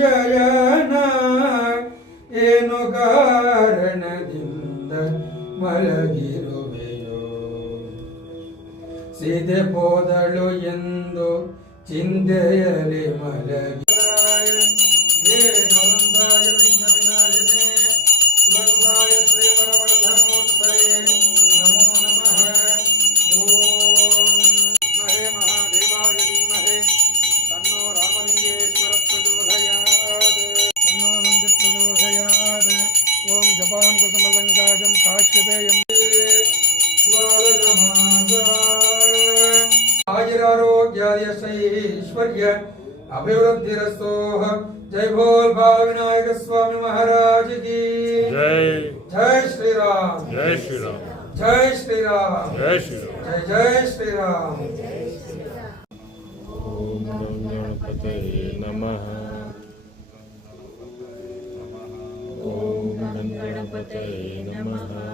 ಶಯನ ಏನು ಕಾರಣದಿಂದ ಮಲಗಿರುವೆಯೋ ಸೀದೆ ಹೋದಳು ಎಂದು ಚಿಂತೆಯಲ್ಲಿ ಮಲಗಿ आयुरारोग्यादिशैश्वर्य अभिवृद्धिरस्तोः। जय बोल बाबा विनायक स्वामी महाराज की जय। जय श्री राम। जय श्री राम। जय श्री राम। जय श्री राम। जय जय श्री राम। ओम गणपतये नमः। ओम गणपतये नमः।